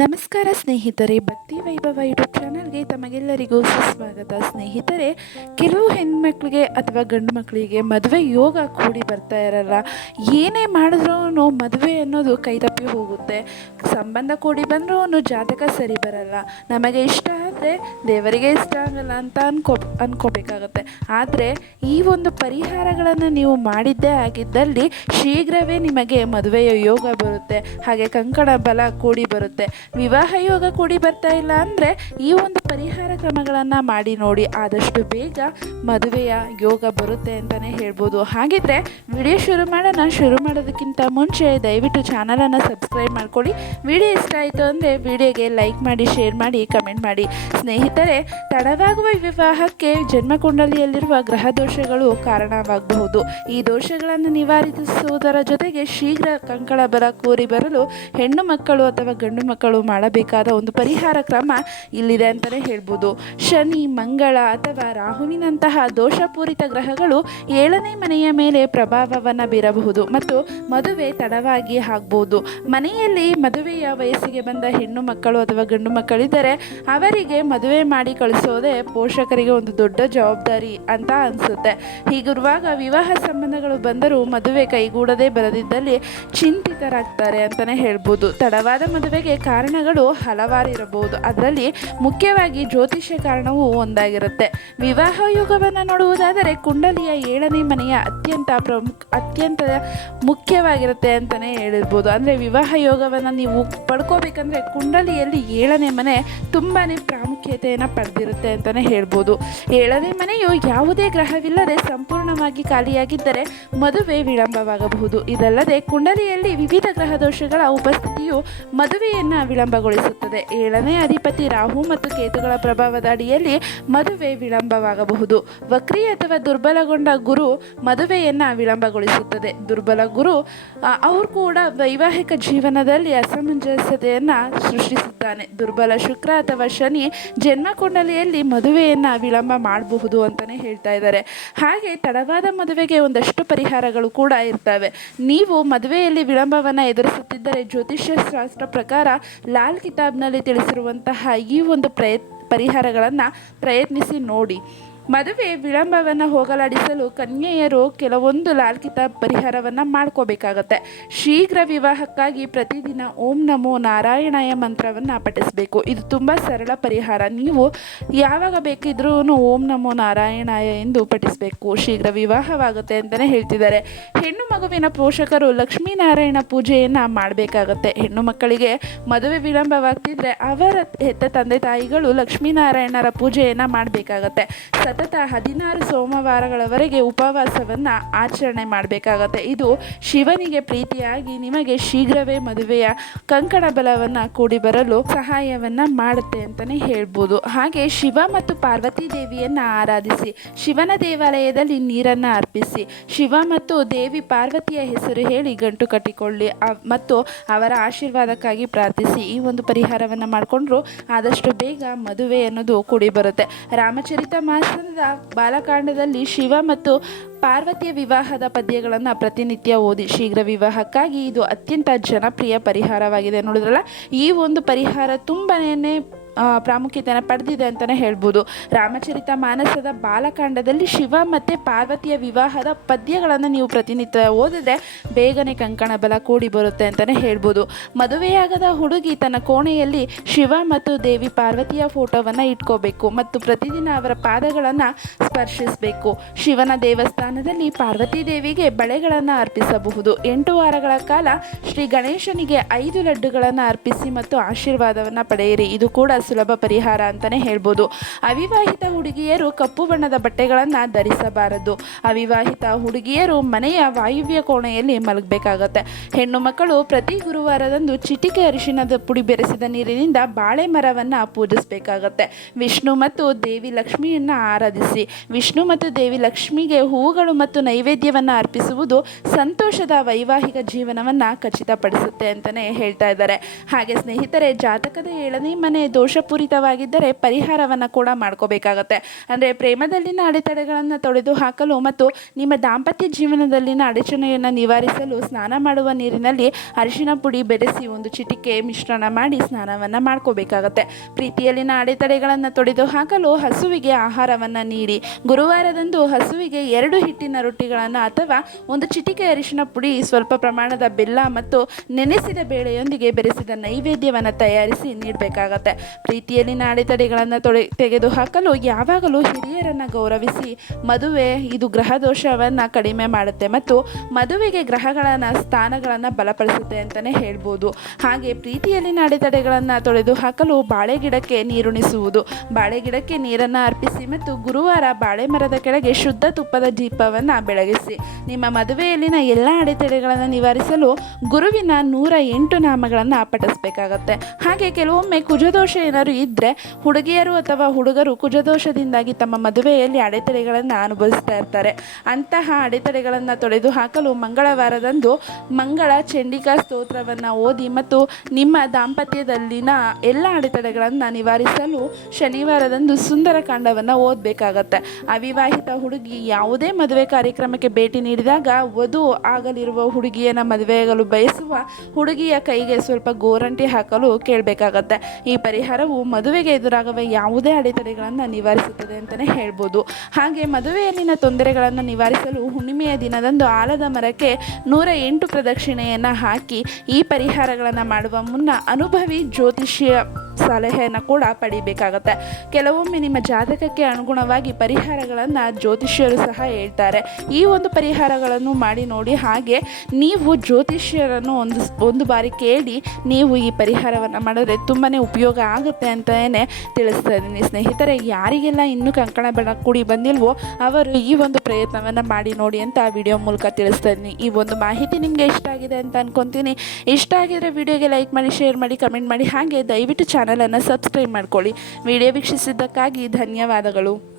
ನಮಸ್ಕಾರ ಸ್ನೇಹಿತರೆ, ಭಕ್ತಿ ವೈಭವ ಯೂಟ್ಯೂಬ್ ಚಾನಲ್ಗೆ ತಮಗೆಲ್ಲರಿಗೂ ಸುಸ್ವಾಗತ. ಸ್ನೇಹಿತರೆ, ಕೆಲವು ಹೆಣ್ಮಕ್ಳಿಗೆ ಅಥವಾ ಗಂಡು ಮಕ್ಕಳಿಗೆ ಮದುವೆ ಯೋಗ ಕೂಡಿ ಬರ್ತಾ ಇರಲ್ಲ. ಏನೇ ಮಾಡಿದ್ರೂ ಮದುವೆ ಅನ್ನೋದು ಕೈತಪ್ಪಿ ಹೋಗುತ್ತೆ. ಸಂಬಂಧ ಕೂಡಿ ಬಂದ್ರೂ ಜಾತಕ ಸರಿ ಬರಲ್ಲ. ನಮಗೆ ಇಷ್ಟ ಆದರೆ ದೇವರಿಗೆ ಇಷ್ಟ ಆಗಲ್ಲ ಅಂತ ಅನ್ಕೋ, ಅನ್ಕೋಬೇಕಾಗತ್ತೆ. ಆದರೆ ಈ ಒಂದು ಪರಿಹಾರಗಳನ್ನು ನೀವು ಮಾಡಿದ್ದೇ ಆಗಿದ್ದಲ್ಲಿ ಶೀಘ್ರವೇ ನಿಮಗೆ ಮದುವೆಯ ಯೋಗ ಬರುತ್ತೆ, ಹಾಗೆ ಕಂಕಣ ಬಲ ಕೂಡಿ ಬರುತ್ತೆ. ವಿವಾಹ ಯೋಗ ಕೂಡಿ ಬರ್ತಾ ಇಲ್ಲ ಅಂದರೆ ಈ ಒಂದು ಪರಿಹಾರ ಕ್ರಮಗಳನ್ನು ಮಾಡಿ ನೋಡಿ ಆದಷ್ಟು ಬೇಗ ಮದುವೆಯ ಯೋಗ ಬರುತ್ತೆ ಅಂತಲೇ ಹೇಳ್ಬೋದು. ಹಾಗಿದ್ರೆ ವಿಡಿಯೋ ಶುರು ಮಾಡೋಣ. ಶುರು ಮಾಡೋದಕ್ಕಿಂತ ಮುಂಚೆ ದಯವಿಟ್ಟು ಚಾನಲನ್ನು ಸಬ್ಸ್ಕ್ರೈಬ್ ಮಾಡ್ಕೊಳ್ಳಿ. ವಿಡಿಯೋ ಇಷ್ಟ ಆಯಿತು ಅಂದರೆ ವಿಡಿಯೋಗೆ ಲೈಕ್ ಮಾಡಿ, ಶೇರ್ ಮಾಡಿ, ಕಮೆಂಟ್ ಮಾಡಿ. ಸ್ನೇಹಿತರೆ, ತಡವಾಗುವ ವಿವಾಹಕ್ಕೆ ಜನ್ಮಕುಂಡಲಿಯಲ್ಲಿರುವ ಗ್ರಹ ದೋಷಗಳು ಕಾರಣವಾಗಬಹುದು. ಈ ದೋಷಗಳನ್ನು ನಿವಾರಿಸುವುದರ ಜೊತೆಗೆ ಶೀಘ್ರ ಕಂಕಳ ಬರ ಕೋರಿ ಬರಲು ಹೆಣ್ಣು ಮಕ್ಕಳು ಅಥವಾ ಗಂಡು ಮಕ್ಕಳು ಮಾಡಬೇಕಾದ ಒಂದು ಪರಿಹಾರ ಕ್ರಮ ಇಲ್ಲಿದೆ ಅಂತಲೇ ಹೇಳ್ಬೋದು. ಶನಿ, ಮಂಗಳ ಅಥವಾ ರಾಹುವಿನಂತಹ ದೋಷಪೂರಿತ ಗ್ರಹಗಳು ಏಳನೇ ಮನೆಯ ಮೇಲೆ ಪ್ರಭಾವವನ್ನು ಬೀರಬಹುದು ಮತ್ತು ಮದುವೆ ತಡವಾಗಿ ಆಗ್ಬೋದು. ಮನೆಯಲ್ಲಿ ಮದುವೆಯ ವಯಸ್ಸಿಗೆ ಬಂದ ಹೆಣ್ಣು ಮಕ್ಕಳು ಅಥವಾ ಗಂಡು ಮಕ್ಕಳಿದ್ದರೆ ಅವರಿಗೆ ಮದುವೆ ಮಾಡಿ ಕಳಿಸೋದೇ ಪೋಷಕರಿಗೆ ಒಂದು ದೊಡ್ಡ ಜವಾಬ್ದಾರಿ ಅಂತ ಅನಿಸುತ್ತೆ. ಹೀಗಿರುವಾಗ ವಿವಾಹ ಸಂಬಂಧಗಳು ಬಂದರೂ ಮದುವೆ ಕೈಗೂಡದೆ ಬರದಿದ್ದಲ್ಲಿ ಚಿಂತಿತರಾಗ್ತಾರೆ ಅಂತಲೇ ಹೇಳ್ಬೋದು. ತಡವಾದ ಮದುವೆಗೆ ಕಾರಣಗಳು ಹಲವಾರಿರಬಹುದು ಅದರಲ್ಲಿ ಮುಖ್ಯವಾಗಿ ಜ್ಯೋತಿಷ್ಯ ಕಾರಣವು ಒಂದಾಗಿರುತ್ತೆ. ವಿವಾಹ ಯುಗವನ್ನು ನೋಡುವುದಾದರೆ ಕುಂಡಲಿಯ ಏಳನೇ ಮನೆಯ ಅತ್ಯಂತ ಪ್ರಮುಖ, ಅತ್ಯಂತ ಮುಖ್ಯವಾಗಿರುತ್ತೆ ಅಂತಲೇ ಹೇಳಿರ್ಬೋದು. ಅಂದರೆ ವಿವಾಹ ಯೋಗವನ್ನು ನೀವು ಪಡ್ಕೋಬೇಕಂದ್ರೆ ಕುಂಡಲಿಯಲ್ಲಿ ಏಳನೇ ಮನೆ ತುಂಬಾ ಪ್ರಾಮುಖ್ಯತೆಯನ್ನು ಪಡೆದಿರುತ್ತೆ ಅಂತಲೇ ಹೇಳ್ಬೋದು. ಏಳನೇ ಮನೆಯು ಯಾವುದೇ ಗ್ರಹವಿಲ್ಲದೆ ಸಂಪೂರ್ಣವಾಗಿ ಖಾಲಿಯಾಗಿದ್ದರೆ ಮದುವೆ ವಿಳಂಬವಾಗಬಹುದು. ಇದಲ್ಲದೆ ಕುಂಡಲಿಯಲ್ಲಿ ವಿವಿಧ ಗ್ರಹ ದೋಷಗಳ ಉಪಸ್ಥಿತಿಯು ಮದುವೆಯನ್ನು ವಿಳಂಬಗೊಳಿಸುತ್ತದೆ. ಏಳನೇ ಅಧಿಪತಿ ರಾಹು ಮತ್ತು ಕೇತುಗಳ ಪ್ರಭಾವದ ಅಡಿಯಲ್ಲಿ ಮದುವೆ ವಿಳಂಬವಾಗಬಹುದು. ವಕ್ರಿ ಅಥವಾ ದುರ್ಬಲಗೊಂಡ ಗುರು ಮದುವೆಯನ್ನು ವಿಳಂಬಗೊಳಿಸುತ್ತದೆ. ದುರ್ಬಲ ಗುರು ಅವರು ಕೂಡ ವೈವಾಹಿಕ ಜೀವನದಲ್ಲಿ ಅಸಮಂಜಸತೆಯನ್ನು ಸೃಷ್ಟಿಸುತ್ತಾನೆ. ದುರ್ಬಲ ಶುಕ್ರ ಅಥವಾ ಶನಿ ಜನ್ಮಕುಂಡಲಿಯಲ್ಲಿ ಮದುವೆಯನ್ನು ವಿಳಂಬ ಮಾಡಬಹುದು ಅಂತಲೇ ಹೇಳ್ತಾ ಇದ್ದಾರೆ. ಹಾಗೆ ತಡವಾದ ಮದುವೆಗೆ ಒಂದಷ್ಟು ಪರಿಹಾರಗಳು ಕೂಡ ಇರ್ತವೆ. ನೀವು ಮದುವೆಯಲ್ಲಿ ವಿಳಂಬವನ್ನು ಎದುರಿಸುತ್ತಿದ್ದರೆ ಜ್ಯೋತಿಷ್ಯ ಶಾಸ್ತ್ರ ಪ್ರಕಾರ ಲಾಲ್ ಕಿತಾಬ್ನಲ್ಲಿ ತಿಳಿಸಿರುವಂತಹ ಈ ಒಂದು ಪ್ರಯತ್, ಪರಿಹಾರಗಳನ್ನು ಪ್ರಯತ್ನಿಸಿ ನೋಡಿ. ಮದುವೆ ವಿಳಂಬವನ್ನು ಹೋಗಲಾಡಿಸಲು ಕನ್ಯೆಯರು ಕೆಲವೊಂದು ಲಾಲ್ಕಿತ ಪರಿಹಾರವನ್ನು ಮಾಡ್ಕೋಬೇಕಾಗತ್ತೆ. ಶೀಘ್ರ ವಿವಾಹಕ್ಕಾಗಿ ಪ್ರತಿದಿನ ಓಂ ನಮೋ ನಾರಾಯಣಾಯ ಮಂತ್ರವನ್ನು ಪಠಿಸಬೇಕು. ಇದು ತುಂಬ ಸರಳ ಪರಿಹಾರ. ನೀವು ಯಾವಾಗ ಬೇಕಿದ್ರೂ ಓಂ ನಮೋ ನಾರಾಯಣಾಯ ಎಂದು ಪಠಿಸಬೇಕು. ಶೀಘ್ರ ವಿವಾಹವಾಗುತ್ತೆ ಅಂತಲೇ ಹೇಳ್ತಿದ್ದಾರೆ. ಹೆಣ್ಣು ಮಗುವಿನ ಪೋಷಕರು ಲಕ್ಷ್ಮೀನಾರಾಯಣ ಪೂಜೆಯನ್ನು ಮಾಡಬೇಕಾಗತ್ತೆ. ಹೆಣ್ಣು ಮಕ್ಕಳಿಗೆ ಮದುವೆ ವಿಳಂಬವಾಗ್ತಿದ್ರೆ ಅವರ ಹೆತ್ತ ತಂದೆ ತಾಯಿಗಳು ಲಕ್ಷ್ಮೀನಾರಾಯಣರ ಪೂಜೆಯನ್ನು ಮಾಡಬೇಕಾಗತ್ತೆ. ಸತತ ಹದಿನಾರು ಸೋಮವಾರಗಳವರೆಗೆ ಉಪವಾಸವನ್ನು ಆಚರಣೆ ಮಾಡಬೇಕಾಗತ್ತೆ. ಇದು ಶಿವನಿಗೆ ಪ್ರೀತಿಯಾಗಿ ನಿಮಗೆ ಶೀಘ್ರವೇ ಮದುವೆಯ ಕಂಕಣ ಬಲವನ್ನು ಕೂಡಿ ಬರಲು ಸಹಾಯವನ್ನು ಮಾಡುತ್ತೆ ಅಂತಲೇ ಹೇಳ್ಬೋದು. ಹಾಗೆ ಶಿವ ಮತ್ತು ಪಾರ್ವತಿ ದೇವಿಯನ್ನು ಆರಾಧಿಸಿ, ಶಿವನ ದೇವಾಲಯದಲ್ಲಿ ನೀರನ್ನು ಅರ್ಪಿಸಿ, ಶಿವ ಮತ್ತು ದೇವಿ ಪಾರ್ವತಿಯ ಹೆಸರು ಹೇಳಿ ಗಂಟು ಕಟ್ಟಿಕೊಳ್ಳಿ ಮತ್ತು ಅವರ ಆಶೀರ್ವಾದಕ್ಕಾಗಿ ಪ್ರಾರ್ಥಿಸಿ. ಈ ಒಂದು ಪರಿಹಾರವನ್ನು ಮಾಡಿಕೊಂಡ್ರು ಆದಷ್ಟು ಬೇಗ ಮದುವೆ ಅನ್ನೋದು ಕೂಡಿ ಬರುತ್ತೆ. ರಾಮಚರಿತ ಮಾಸದ ಬಾಲಕಾಂಡದಲ್ಲಿ ಶಿವ ಮತ್ತು ಪಾರ್ವತಿಯ ವಿವಾಹದ ಪದ್ಯಗಳನ್ನು ಪ್ರತಿನಿತ್ಯ ಓದಿ ಶೀಘ್ರ ವಿವಾಹಕ್ಕಾಗಿ ಇದು ಅತ್ಯಂತ ಜನಪ್ರಿಯ ಪರಿಹಾರವಾಗಿದೆ. ನೋಡಿದ್ರಲ್ಲ, ಈ ಒಂದು ಪರಿಹಾರ ತುಂಬನೇ ಪ್ರಾಮುಖ್ಯತೆಯನ್ನು ಪಡೆದಿದೆ ಅಂತಲೇ ಹೇಳ್ಬೋದು. ರಾಮಚರಿತ ಮಾನಸದ ಬಾಲಕಾಂಡದಲ್ಲಿ ಶಿವ ಮತ್ತು ಪಾರ್ವತಿಯ ವಿವಾಹದ ಪದ್ಯಗಳನ್ನು ನೀವು ಪ್ರತಿನಿತ್ಯ ಓದಿದ್ರೆ ಬೇಗನೆ ಕಂಕಣ ಬಲ ಕೂಡಿ ಬರುತ್ತೆ ಅಂತಲೇ ಹೇಳ್ಬೋದು. ಮದುವೆಯಾಗದ ಹುಡುಗಿ ತನ್ನ ಕೋಣೆಯಲ್ಲಿ ಶಿವ ಮತ್ತು ದೇವಿ ಪಾರ್ವತಿಯ ಫೋಟೋವನ್ನು ಇಟ್ಕೋಬೇಕು ಮತ್ತು ಪ್ರತಿದಿನ ಅವರ ಪಾದಗಳನ್ನು ಸ್ಪರ್ಶಿಸಬೇಕು. ಶಿವನ ದೇವಸ್ಥಾನದಲ್ಲಿ ಪಾರ್ವತಿ ದೇವಿಗೆ ಬಳೆಗಳನ್ನು ಅರ್ಪಿಸಬಹುದು. ಎಂಟು ವಾರಗಳ ಕಾಲ ಶ್ರೀ ಗಣೇಶನಿಗೆ ಐದು ಲಡ್ಡುಗಳನ್ನು ಅರ್ಪಿಸಿ ಮತ್ತು ಆಶೀರ್ವಾದವನ್ನು ಪಡೆಯಿರಿ. ಇದು ಕೂಡ ಸುಲಭ ಪರಿಹಾರ ಅಂತಲೇ ಹೇಳ್ಬೋದು. ಅವಿವಾಹಿತ ಹುಡುಗಿಯರು ಕಪ್ಪು ಬಣ್ಣದ ಬಟ್ಟೆಗಳನ್ನು ಧರಿಸಬಾರದು. ಅವಿವಾಹಿತ ಹುಡುಗಿಯರು ಮನೆಯ ವಾಯುವ್ಯ ಕೋಣೆಯಲ್ಲಿ ಮಲಗಬೇಕಾಗತ್ತೆ. ಹೆಣ್ಣು ಮಕ್ಕಳು ಪ್ರತಿ ಗುರುವಾರದಂದು ಚಿಟಿಕೆ ಅರಿಶಿನದ ಪುಡಿ ಬೆರೆಸಿದ ನೀರಿನಿಂದ ಬಾಳೆ ಮರವನ್ನು ಪೂಜಿಸಬೇಕಾಗತ್ತೆ. ವಿಷ್ಣು ಮತ್ತು ದೇವಿ ಲಕ್ಷ್ಮಿಯನ್ನು ಆರಾಧಿಸಿ. ವಿಷ್ಣು ಮತ್ತು ದೇವಿ ಲಕ್ಷ್ಮಿಗೆ ಹೂವುಗಳು ಮತ್ತು ನೈವೇದ್ಯವನ್ನು ಅರ್ಪಿಸುವುದು ಸಂತೋಷದ ವೈವಾಹಿಕ ಜೀವನವನ್ನು ಖಚಿತಪಡಿಸುತ್ತೆ ಅಂತಲೇ ಹೇಳ್ತಾ ಇದ್ದಾರೆ. ಹಾಗೆ ಸ್ನೇಹಿತರೆ, ಜಾತಕದ ಏಳನೇ ಮನೆ ದೋಷ ದೋಷಪೂರಿತವಾಗಿದ್ದರೆ ಪರಿಹಾರವನ್ನು ಕೂಡ ಮಾಡ್ಕೋಬೇಕಾಗತ್ತೆ. ಅಂದರೆ ಪ್ರೇಮದಲ್ಲಿನ ಅಡೆತಡೆಗಳನ್ನು ತೊಡೆದು ಹಾಕಲು ಮತ್ತು ನಿಮ್ಮ ದಾಂಪತ್ಯ ಜೀವನದಲ್ಲಿನ ಅಡಚಣೆಯನ್ನು ನಿವಾರಿಸಲು ಸ್ನಾನ ಮಾಡುವ ನೀರಿನಲ್ಲಿ ಅರಿಶಿನ ಪುಡಿ ಬೆರೆಸಿ ಒಂದು ಚಿಟಿಕೆ ಮಿಶ್ರಣ ಮಾಡಿ ಸ್ನಾನವನ್ನು ಮಾಡ್ಕೋಬೇಕಾಗತ್ತೆ. ಪ್ರೀತಿಯಲ್ಲಿನ ಅಡೆತಡೆಗಳನ್ನು ತೊಡೆದು ಹಾಕಲು ಹಸುವಿಗೆ ಆಹಾರವನ್ನು ನೀಡಿ. ಗುರುವಾರದಂದು ಹಸುವಿಗೆ ಎರಡು ಹಿಟ್ಟಿನ ರೊಟ್ಟಿಗಳನ್ನು ಅಥವಾ ಒಂದು ಚಿಟಿಕೆ ಅರಿಶಿನ ಪುಡಿ, ಸ್ವಲ್ಪ ಪ್ರಮಾಣದ ಬೆಲ್ಲ ಮತ್ತು ನೆನೆಸಿದ ಬೇಳೆಯೊಂದಿಗೆ ಬೆರೆಸಿದ ನೈವೇದ್ಯವನ್ನು ತಯಾರಿಸಿ ನೀಡಬೇಕಾಗತ್ತೆ. ಪ್ರೀತಿಯಲ್ಲಿನ ಅಡೆತಡೆಗಳನ್ನು ತೊಡೆ ತೆಗೆದುಹಾಕಲು ಯಾವಾಗಲೂ ಹಿರಿಯರನ್ನು ಗೌರವಿಸಿ ಮದುವೆ ಇದು ಗ್ರಹ ದೋಷವನ್ನು ಕಡಿಮೆ ಮಾಡುತ್ತೆ ಮತ್ತು ಮದುವೆಗೆ ಗ್ರಹಗಳನ್ನು ಸ್ಥಾನಗಳನ್ನು ಬಲಪಡಿಸುತ್ತೆ ಅಂತಲೇ ಹೇಳ್ಬೋದು. ಹಾಗೆ ಪ್ರೀತಿಯಲ್ಲಿ ಅಡೆತಡೆಗಳನ್ನು ತೊಳೆದು ಹಾಕಲು ಬಾಳೆ ಗಿಡಕ್ಕೆ ನೀರುಣಿಸುವುದು ಬಾಳೆಗಿಡಕ್ಕೆ ನೀರನ್ನು ಅರ್ಪಿಸಿ ಮತ್ತು ಗುರುವಾರ ಬಾಳೆ ಮರದ ಕೆಳಗೆ ಶುದ್ಧ ತುಪ್ಪದ ದೀಪವನ್ನು ಬೆಳಗಿಸಿ. ನಿಮ್ಮ ಮದುವೆಯಲ್ಲಿನ ಎಲ್ಲ ಅಡೆತಡೆಗಳನ್ನು ನಿವಾರಿಸಲು ಗುರುವಿನ ನೂರ ಎಂಟು ನಾಮಗಳನ್ನು ಪಠಿಸಬೇಕಾಗತ್ತೆ. ಹಾಗೆ ಕೆಲವೊಮ್ಮೆ ಕುಜದೋಷ ಏನಾದ್ರು ಇದ್ದರೆ ಹುಡುಗಿಯರು ಅಥವಾ ಹುಡುಗರು ಕುಜದೋಷದಿಂದಾಗಿ ತಮ್ಮ ಮದುವೆಯಲ್ಲಿ ಅಡೆತಡೆಗಳನ್ನು ಅನುಭವಿಸ್ತಾ ಇರ್ತಾರೆ. ಅಂತಹ ಅಡೆತಡೆಗಳನ್ನು ತೊಡೆದು ಹಾಕಲು ಮಂಗಳವಾರದಂದು ಮಂಗಳ ಚಂಡಿಕಾ ಸ್ತೋತ್ರವನ್ನು ಓದಿ ಮತ್ತು ನಿಮ್ಮ ದಾಂಪತ್ಯದಲ್ಲಿನ ಎಲ್ಲ ಅಡೆತಡೆಗಳನ್ನು ನಿವಾರಿಸಲು ಶನಿವಾರದಂದು ಸುಂದರಕಾಂಡವನ್ನು ಓದಬೇಕಾಗತ್ತೆ. ಅವಿವಾಹಿತ ಹುಡುಗಿ ಯಾವುದೇ ಮದುವೆ ಕಾರ್ಯಕ್ರಮಕ್ಕೆ ಭೇಟಿ ನೀಡಿದಾಗ ವಧು ಆಗಲಿರುವ ಹುಡುಗಿಯನ್ನು ಮದುವೆಯಾಗಲು ಬಯಸುವ ಹುಡುಗಿಯ ಕೈಗೆ ಸ್ವಲ್ಪ ಗೋರಂಟಿ ಹಾಕಲು ಕೇಳಬೇಕಾಗತ್ತೆ. ಈ ಪರಿಹಾರವು ಮದುವೆಗೆ ಎದುರಾಗುವ ಯಾವುದೇ ಅಡೆತಡೆಗಳನ್ನು ನಿವಾರಿಸುತ್ತದೆ ಅಂತಲೇ ಹೇಳ್ಬೋದು. ಹಾಗೆ ಮದುವೆಯಲ್ಲಿನ ತೊಂದರೆಗಳನ್ನು ನಿವಾರಿಸಲು ಹುಣ್ಣಿಮೆಯ ದಿನದಂದು ಆಲದ ಮರಕ್ಕೆ ನೂರ ಎಂಟು ಪ್ರದಕ್ಷಿಣೆಯನ್ನು ಹಾಕಿ ಈ ಪರಿಹಾರಗಳನ್ನು ಮಾಡುವ ಮುನ್ನ ಅನುಭವಿ ಜ್ಯೋತಿಷ್ಯ ಸಲಹೆಯನ್ನು ಕೂಡ ಪಡಿಬೇಕಾಗತ್ತೆ. ಕೆಲವೊಮ್ಮೆ ನಿಮ್ಮ ಜಾತಕಕ್ಕೆ ಅನುಗುಣವಾಗಿ ಪರಿಹಾರಗಳನ್ನು ಜ್ಯೋತಿಷ್ಯರು ಸಹ ಹೇಳ್ತಾರೆ. ಈ ಒಂದು ಪರಿಹಾರಗಳನ್ನು ಮಾಡಿ ನೋಡಿ ಹಾಗೆ ನೀವು ಜ್ಯೋತಿಷ್ಯರನ್ನು ಒಂದು ಒಂದು ಬಾರಿ ಕೇಳಿ ನೀವು ಈ ಪರಿಹಾರವನ್ನು ಮಾಡಿದ್ರೆ ತುಂಬಾ ಉಪಯೋಗ ಆಗುತ್ತೆ ಅಂತಲೇ ತಿಳಿಸ್ತಾ ಇದ್ದೀನಿ ಸ್ನೇಹಿತರೆ, ಯಾರಿಗೆಲ್ಲ ಇನ್ನೂ ಕಂಕಣ ಬೆಳ ಕೂಡಿ ಬಂದಿಲ್ವೋ ಅವರು ಈ ಒಂದು ಪ್ರಯತ್ನವನ್ನು ಮಾಡಿ ನೋಡಿ ಅಂತ ವಿಡಿಯೋ ಮೂಲಕ ತಿಳಿಸ್ತಾ ಇದ್ದೀನಿ ಈ ಒಂದು ಮಾಹಿತಿ ನಿಮಗೆ ಇಷ್ಟ ಆಗಿದೆ ಅಂತ ಅನ್ಕೊತೀನಿ. ಇಷ್ಟ ಆಗಿದ್ರೆ ವಿಡಿಯೋಗೆ ಲೈಕ್ ಮಾಡಿ, ಶೇರ್ ಮಾಡಿ, ಕಮೆಂಟ್ ಮಾಡಿ. ಹಾಗೆ ದಯವಿಟ್ಟು ಚಾನಲನ್ನು ಸಬ್ಸ್ಕ್ರೈಬ್ ಮಾಡ್ಕೊಳ್ಳಿ. ವಿಡಿಯೋ ವೀಕ್ಷಿಸಿದ್ದಕ್ಕಾಗಿ ಧನ್ಯವಾದಗಳು.